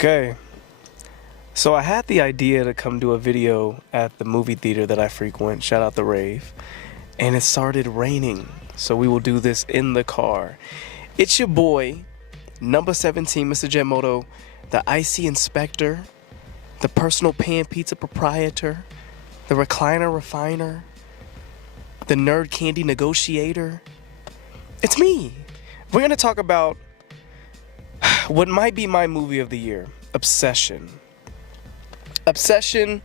Okay, so I had the idea to come do a video at the movie theater that I frequent, shout out the Rave, and it started raining, so we will do this in the car. It's your boy, number 17, Mr. Jetmoto, the icy inspector, the personal pan pizza proprietor, the recliner refiner, the nerd candy negotiator. It's me. We're gonna talk about what might be my movie of the year, Obsession. Obsession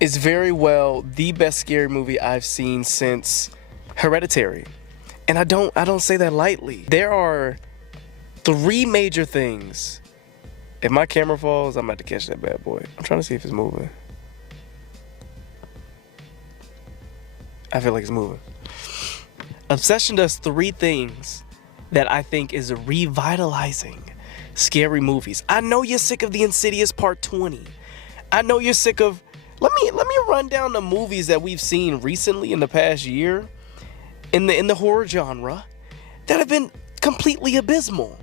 is very well the best scary movie I've seen since Hereditary. And I don't say that lightly. There are three major things. If my camera falls, I'm about to catch that bad boy. I'm trying to see if it's moving. I feel like it's moving. Obsession does three things that I think is revitalizing scary movies. I know you're sick of the Insidious Part 20. I know you're sick of... Let me run down the movies that we've seen recently in the past year in the horror genre that have been completely abysmal.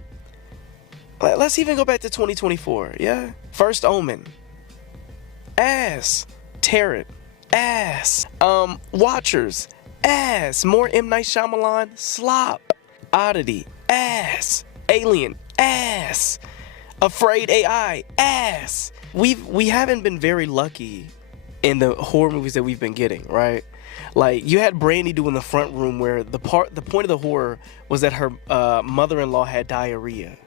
Let's even go back to 2024, yeah? First Omen. Ass. Tear It. Ass. Watchers. Ass. More M. Night Shyamalan. Slop. Oddity. Ass. Alien. Ass. Afraid AI. Ass. We haven't been very lucky in the horror movies that we've been getting, right? Like, you had Brandy doing the front room where the point of the horror was that her mother-in-law had diarrhea.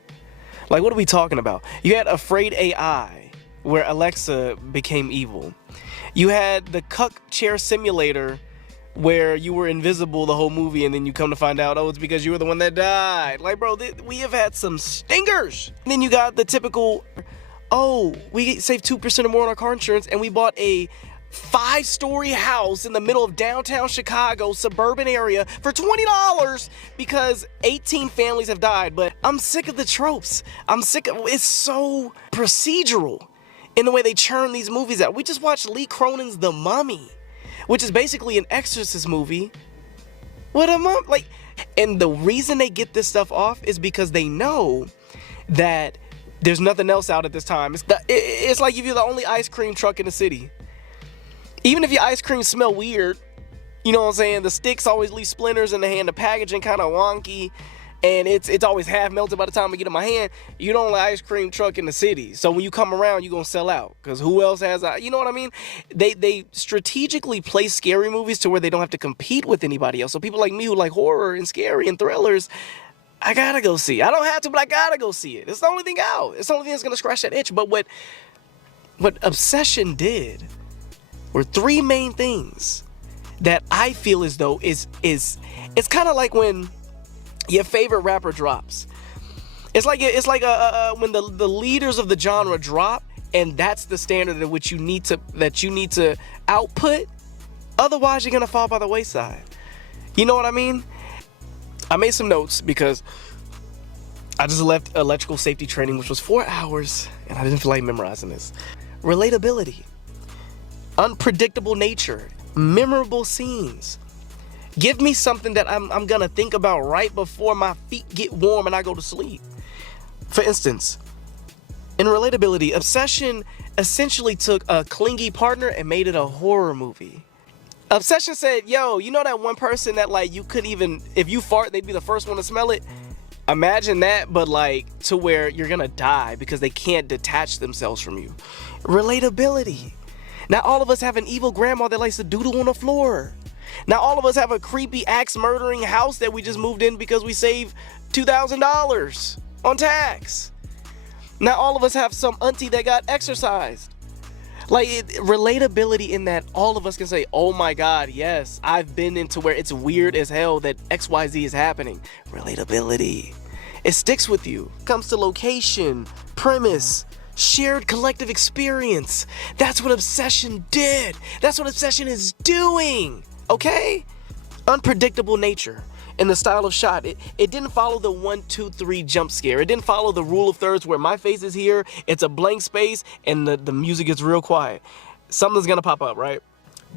Like, what are we talking about? You had Afraid AI, where Alexa became evil. You had the Cuck Chair Simulator, where you were invisible the whole movie, and then you come to find out, oh, it's because you were the one that died. Like, bro, we have had some stingers. And then you got the typical, oh, we saved 2% or more on our car insurance, and we bought a 5-story house in the middle of downtown Chicago, suburban area, for $20 because 18 families have died. But I'm sick of the tropes. I'm sick of it's so procedural in the way they churn these movies out. We just watched Lee Cronin's The Mummy, which is basically an Exorcist movie. What a mum, like, and the reason they get this stuff off is because they know that there's nothing else out at this time. It's like if you're the only ice cream truck in the city. Even if your ice cream smell weird, you know what I'm saying? The sticks always leave splinters in the hand. The packaging kind of wonky, and it's always half melted by the time I get in my hand. You're the only ice cream truck in the city. So when you come around, you're going to sell out. Because who else has you know what I mean? They strategically place scary movies to where they don't have to compete with anybody else. So people like me who like horror and scary and thrillers, I got to go see it. I don't have to, but I got to go see it. It's the only thing out. It's the only thing that's going to scratch that itch. But what Obsession did were three main things that I feel as though it's kind of like when your favorite rapper drops. It's like when the leaders of the genre drop, and that's the standard at which you need to output. Otherwise, you're gonna fall by the wayside. You know what I mean? I made some notes because I just left electrical safety training, which was 4 hours, and I didn't feel like memorizing this. Relatability, unpredictable nature, memorable scenes. Give me something that I'm gonna think about right before my feet get warm and I go to sleep. For instance, in relatability, Obsession essentially took a clingy partner and made it a horror movie. Obsession said, yo, you know that one person that, like, you couldn't even, if you fart, they'd be the first one to smell it? Imagine that, but like to where you're gonna die because they can't detach themselves from you. Relatability. Now all of us have an evil grandma that likes to doodle on the floor. Now all of us have a creepy axe murdering house that we just moved in because we saved $2,000 on tax. Now all of us have some auntie that got exercised. Like, relatability in that all of us can say, oh my God, yes, I've been into where it's weird as hell that XYZ is happening. Relatability. It sticks with you. Comes to location, premise, shared collective experience. That's what Obsession did. That's what Obsession is doing. Okay? Unpredictable nature. In the style of shot, it didn't follow the 1, 2, 3 jump scare. It didn't follow the rule of thirds where my face is here, it's a blank space, and the music is real quiet. Something's gonna pop up, right?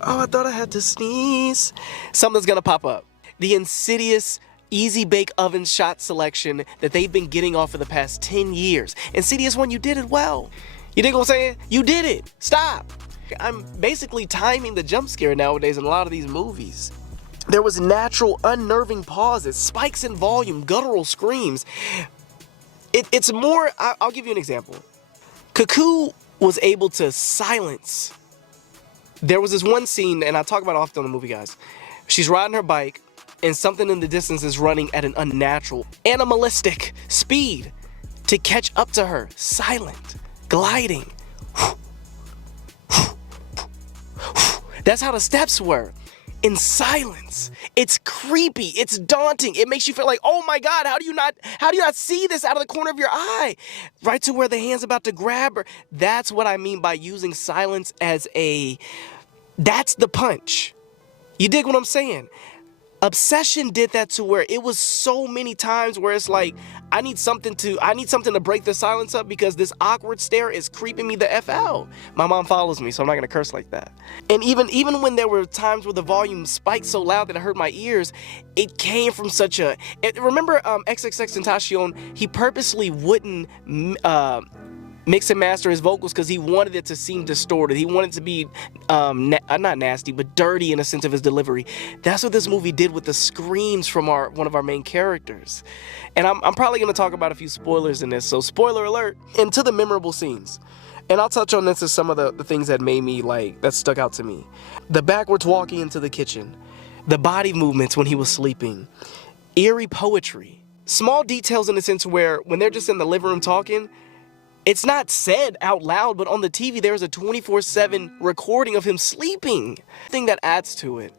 Oh, I thought I had to sneeze. Something's gonna pop up. The Insidious easy bake oven shot selection that they've been getting off for the past 10 years. Insidious 1, you did it well. You dig what I'm saying? You did it. Stop. I'm basically timing the jump scare nowadays in a lot of these movies. There was natural, unnerving pauses, spikes in volume, guttural screams. It's more, I'll give you an example. Cuckoo was able to silence. There was this one scene, and I talk about it often on the movie, guys. She's riding her bike, and something in the distance is running at an unnatural, animalistic speed to catch up to her. Silent, gliding. That's how the steps were. In silence. It's creepy. It's daunting. It makes you feel like, oh my God, how do you not see this out of the corner of your eye? Right to where the hand's about to grab her. That's what I mean by using silence as that's the punch. You dig what I'm saying? Obsession did that to where it was so many times where it's like, I need something to break the silence up because this awkward stare is creeping me the F out. My mom follows me, so I'm not gonna curse like that. And even when there were times where the volume spiked so loud that it hurt my ears, it came from such a, remember XXXTentacion, he purposely wouldn't mix and master his vocals because he wanted it to seem distorted. He wanted it to be not nasty, but dirty in a sense of his delivery. That's what this movie did with the screams from one of our main characters. And I'm probably going to talk about a few spoilers in this, so spoiler alert, into the memorable scenes. And I'll touch on this as some of the things that made me, that stuck out to me. The backwards walking into the kitchen, the body movements when he was sleeping, eerie poetry, small details in the sense where when they're just in the living room talking, it's not said out loud, but on the TV, there's a 24/7 recording of him sleeping. The thing that adds to it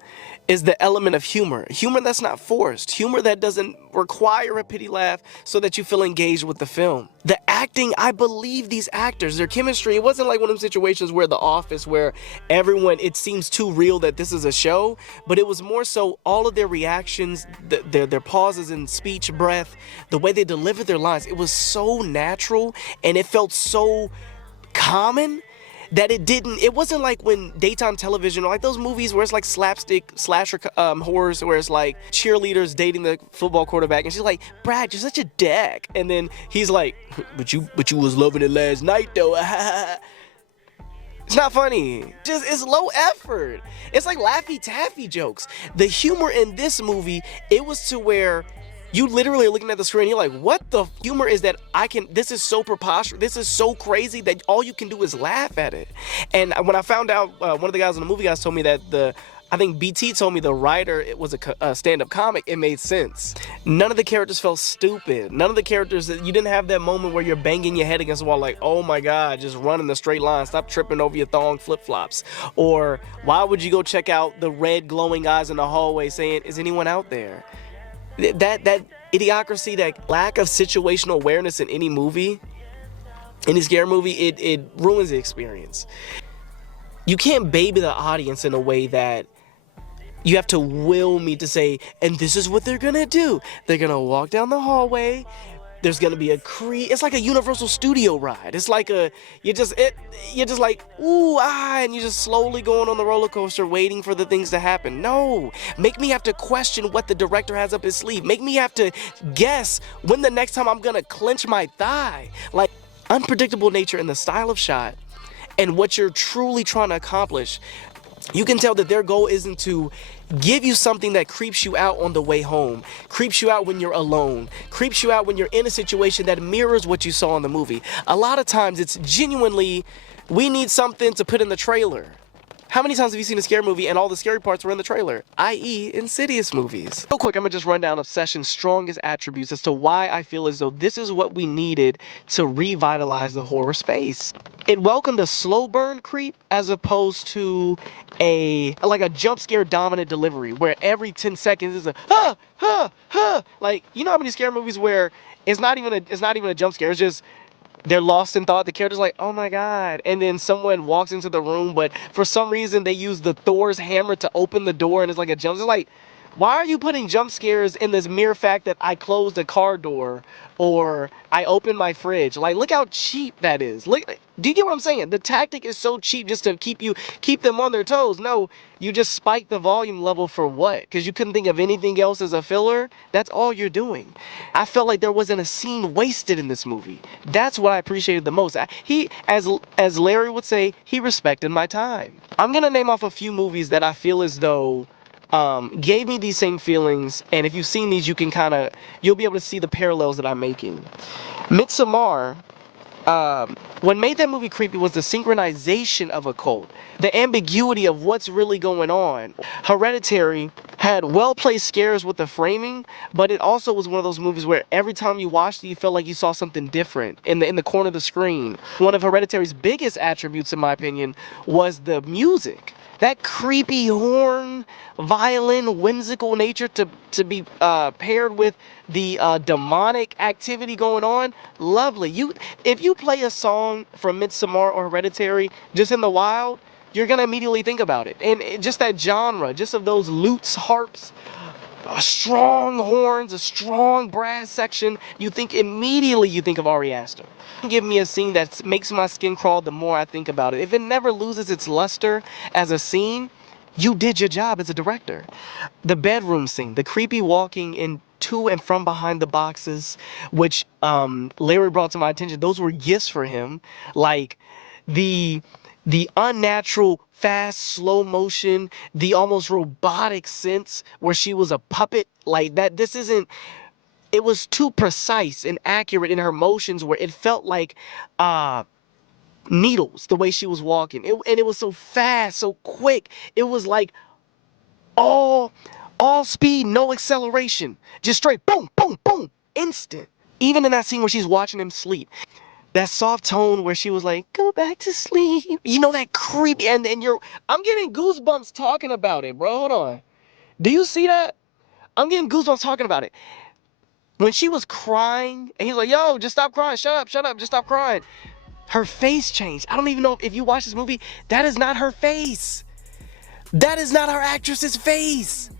is the element of humor. Humor that's not forced. Humor that doesn't require a pity laugh so that you feel engaged with the film. The acting, I believe these actors, their chemistry, it wasn't like one of them situations where The Office, where everyone, it seems too real that this is a show, but it was more so all of their reactions, their pauses in speech, breath, the way they delivered their lines, it was so natural and it felt so common that it wasn't like when daytime television, or like those movies where it's like slapstick slasher horrors, where it's like cheerleaders dating the football quarterback and she's like, Brad, you're such a dick, and then he's like, but you was loving it last night though. It's not funny. It's low effort. It's like Laffy Taffy jokes. The humor in this movie, it was to where you literally are looking at the screen, you're like, what the humor is that this is so preposterous, this is so crazy that all you can do is laugh at it. And when I found out, one of the guys on the movie guys told me that I think BT told me the writer, it was a stand-up comic, it made sense. None of the characters felt stupid. None of the characters, you didn't have that moment where you're banging your head against the wall like, oh my God, just run in a straight line, stop tripping over your thong flip-flops. Or why would you go check out the red glowing eyes in the hallway saying, is anyone out there? That idiocracy, that lack of situational awareness in any movie, any scary movie, it ruins the experience. You can't baby the audience in a way that you have to will me to say, and this is what they're gonna do. They're gonna walk down the hallway. There's gonna be it's like a Universal Studio ride. It's like you're just like, ooh, and you're just slowly going on the roller coaster waiting for the things to happen. No, make me have to question what the director has up his sleeve. Make me have to guess when the next time I'm gonna clench my thigh. Like, unpredictable nature in the style of shot and what you're truly trying to accomplish. You can tell that their goal isn't to give you something that creeps you out on the way home, creeps you out when you're alone, creeps you out when you're in a situation that mirrors what you saw in the movie. A lot of times it's genuinely, we need something to put in the trailer. How many times have you seen a scary movie and all the scary parts were in the trailer, i.e. Insidious movies? Real quick, I'm gonna just run down Obsession's strongest attributes as to why I feel as though this is what we needed to revitalize the horror space. It welcomed a slow burn creep as opposed to a jump scare dominant delivery where every 10 seconds is like, you know how many scary movies where it's not even a jump scare, it's just they're lost in thought. The character's like, oh my God. And then someone walks into the room, but for some reason they use the Thor's hammer to open the door and it's like a jump. It's like, Why are you putting jump scares in this mere fact that I closed a car door or I opened my fridge? Like, look how cheap that is. Look, do you get what I'm saying? The tactic is so cheap just to keep them on their toes. No, you just spike the volume level for what? Because you couldn't think of anything else as a filler? That's all you're doing. I felt like there wasn't a scene wasted in this movie. That's what I appreciated the most. He, as Larry would say, he respected my time. I'm gonna name off a few movies that I feel as though gave me these same feelings, and if you've seen these, you'll be able to see the parallels that I'm making. Midsommar, what made that movie creepy was the synchronization of a cult, the ambiguity of what's really going on. Hereditary had well-placed scares with the framing, but it also was one of those movies where every time you watched it, you felt like you saw something different in the corner of the screen. One of Hereditary's biggest attributes, in my opinion, was the music. That creepy horn, violin, whimsical nature to be paired with the demonic activity going on, lovely. If you play a song from Midsommar or Hereditary just in the wild, you're gonna immediately think about it. And just that genre, just of those lutes, harps, strong horns, a strong brass section, you immediately think of Ari Aster. Give me a scene that makes my skin crawl the more I think about it. If it never loses its luster as a scene, you did your job as a director. The bedroom scene, the creepy walking in to and from behind the boxes, which Larry brought to my attention, those were gifts for him. Like the unnatural fast slow motion, the almost robotic sense where she was a puppet, like that. It was too precise and accurate in her motions where it felt like needles the way she was walking. And it was so fast, so quick. It was like all speed, no acceleration, just straight boom, boom, boom, instant. Even in that scene where she's watching him sleep, that soft tone where she was like, "Go back to sleep," that creepy, and I'm getting goosebumps talking about it, bro. Hold on, do you see that? I'm getting goosebumps talking about it. When she was crying, and he's like, "Yo, just stop crying, shut up, just stop crying." Her face changed. I don't even know if you watch this movie, that is not her face. That is not our actress's face.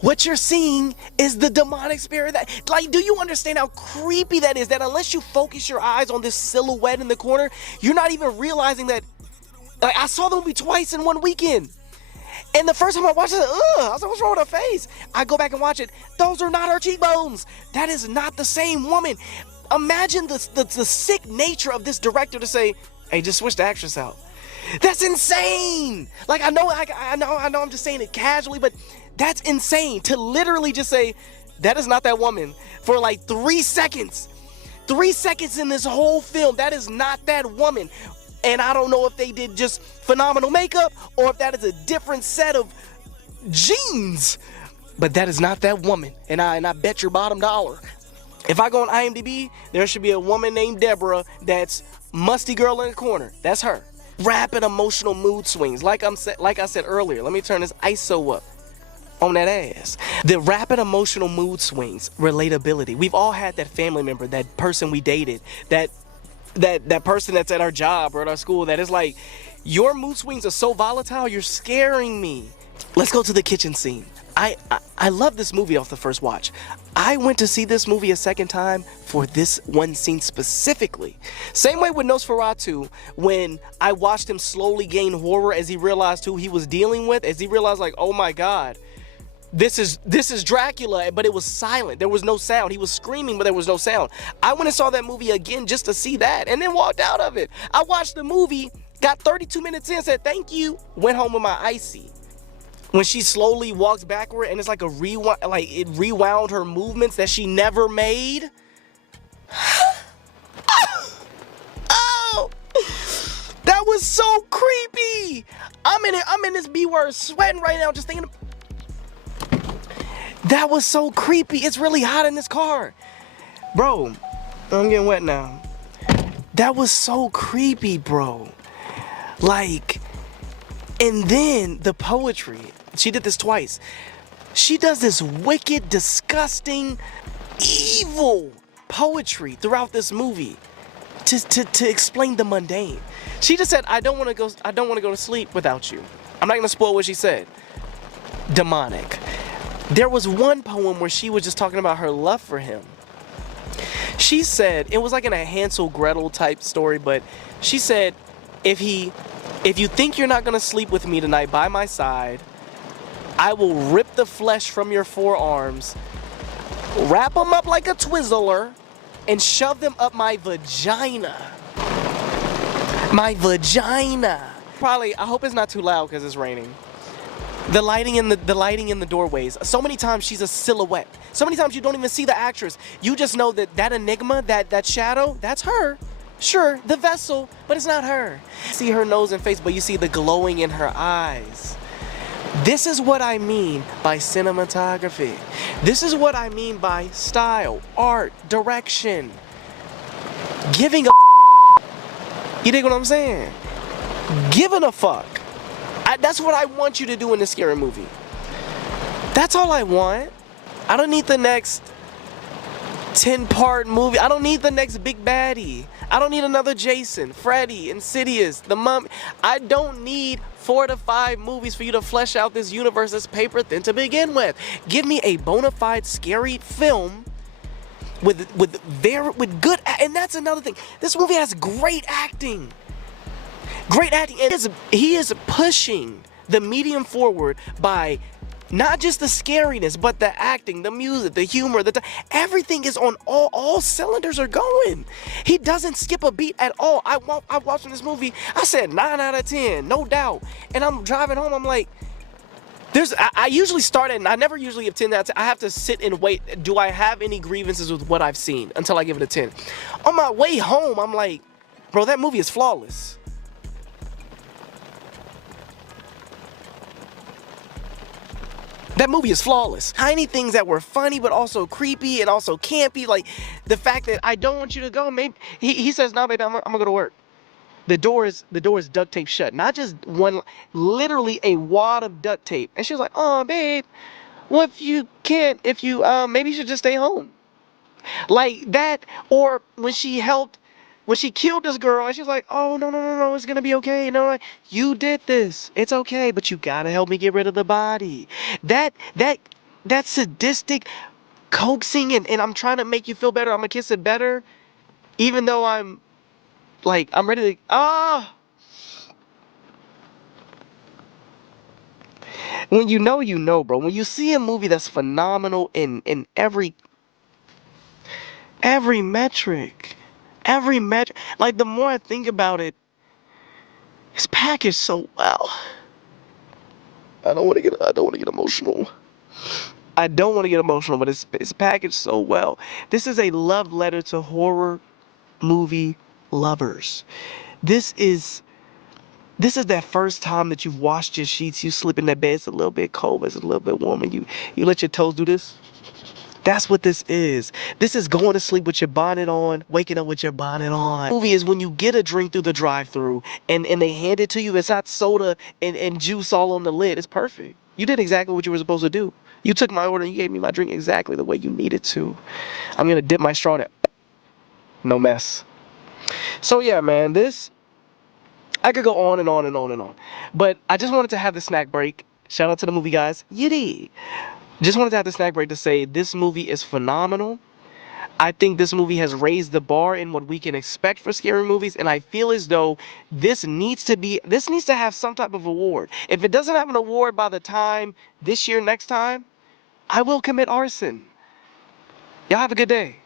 What you're seeing is the demonic spirit do you understand how creepy that is? That unless you focus your eyes on this silhouette in the corner, you're not even realizing that. Like, I saw the movie twice in one weekend. And the first time I watched it, I was like, what's wrong with her face? I go back and watch it. Those are not her cheekbones. That is not the same woman. Imagine the sick nature of this director to say, hey, just switch the actress out. That's insane. Like, I know I'm just saying it casually, but that's insane to literally just say, that is not that woman for like 3 seconds. 3 seconds in this whole film, that is not that woman. And I don't know if they did just phenomenal makeup or if that is a different set of genes, but that is not that woman. And I bet your bottom dollar, if I go on IMDb, there should be a woman named Deborah that's musty girl in the corner. That's her. Rapid emotional mood swings. Like I said earlier, let me turn this ISO up on that ass. The rapid emotional mood swings, relatability. We've all had that family member, that person we dated, that person that's at our job or at our school that is like, your mood swings are so volatile, you're scaring me. Let's go to the kitchen scene. I love this movie off the first watch. I went to see this movie a second time for this one scene specifically. Same way with Nosferatu, when I watched him slowly gain horror as he realized who he was dealing with, as he realized like, oh my God, this is Dracula, but it was silent. There was no sound. He was screaming, but there was no sound. I went and saw that movie again just to see that and then walked out of it. I watched the movie, got 32 minutes in, said thank you, went home with my icy. When she slowly walks backward and it's like a rewind, like it rewound her movements that she never made. Oh, that was so creepy. I'm in this B word sweating right now just thinking. That was so creepy. It's really hot in this car. Bro, I'm getting wet now. That was so creepy, bro. Like, and then the poetry. She did this twice. She does this wicked, disgusting, evil poetry throughout this movie to explain the mundane. She just said, I don't want to go to sleep without you. I'm not going to spoil what she said. Demonic. There was one poem where she was just talking about her love for him. She said, it was like in a Hansel Gretel type story, but she said, if you think you're not gonna sleep with me tonight by my side, I will rip the flesh from your forearms, wrap them up like a Twizzler, and shove them up my vagina. My vagina. Probably, I hope it's not too loud because it's raining. The lighting in the doorways. So many times she's a silhouette. So many times you don't even see the actress. You just know that enigma, that shadow, that's her. Sure, the vessel, but it's not her. See her nose and face, but you see the glowing in her eyes. This is what I mean by cinematography. This is what I mean by style, art, direction. Giving a You dig what I'm saying? Giving a fuck. That's what I want you to do in this scary movie. That's all I want. I don't need the next 10-part movie. I don't need the next big baddie. I don't need another Jason, Freddy, Insidious, The Mummy. I don't need 4 to 5 movies for you to flesh out this universe that's paper thin to begin with. Give me a bona fide scary film with good, and that's another thing. This movie has great acting. Great acting. He is pushing the medium forward by not just the scariness, but the acting, the music, the humor, everything is on all cylinders are going. He doesn't skip a beat at all. I watching this movie, I said 9 out of 10, no doubt. And I'm driving home, I'm like, I usually start at, I never usually give 10 out of 10. I have to sit and wait. Do I have any grievances with what I've seen until I give it a 10? On my way home, I'm like, bro, that movie is flawless. That movie is flawless. Tiny things that were funny, but also creepy and also campy. Like the fact that I don't want you to go. Maybe he says, "No, baby, I'm gonna go to work." The door is duct tape shut. Not just one, literally a wad of duct tape. And she was like, "Oh, babe, what if you can't? If you maybe you should just stay home." Like that, or when she killed this girl, and she's like, "Oh no, it's gonna be okay. No, you did this. It's okay, but you gotta help me get rid of the body." That that that sadistic coaxing, and I'm trying to make you feel better. I'm gonna kiss it better, even though I'm ready to When you know, bro. When you see a movie that's phenomenal in every metric. Every metric. Like, the more I think about it, it's packaged so well. I don't want to get emotional. I don't want to get emotional, but it's packaged so well. This is a love letter to horror movie lovers. This is that first time that you've washed your sheets, you slip in that bed, it's a little bit cold, but it's a little bit warm, and you let your toes do this. That's what this is. This is going to sleep with your bonnet on, waking up with your bonnet on. The movie is when you get a drink through the drive-thru and they hand it to you. It's not soda and juice all on the lid. It's perfect. You did exactly what you were supposed to do. You took my order and you gave me my drink exactly the way you needed to. I'm gonna dip my straw in it. No mess. So yeah, man, I could go on and on and on and on. But I just wanted to have the snack break. Shout out to the movie guys. Yiddy. Just wanted to have the snack break to say this movie is phenomenal. I think this movie has raised the bar in what we can expect for scary movies, and I feel as though this needs to have some type of award. If it doesn't have an award by the time this year, next time, I will commit arson. Y'all have a good day.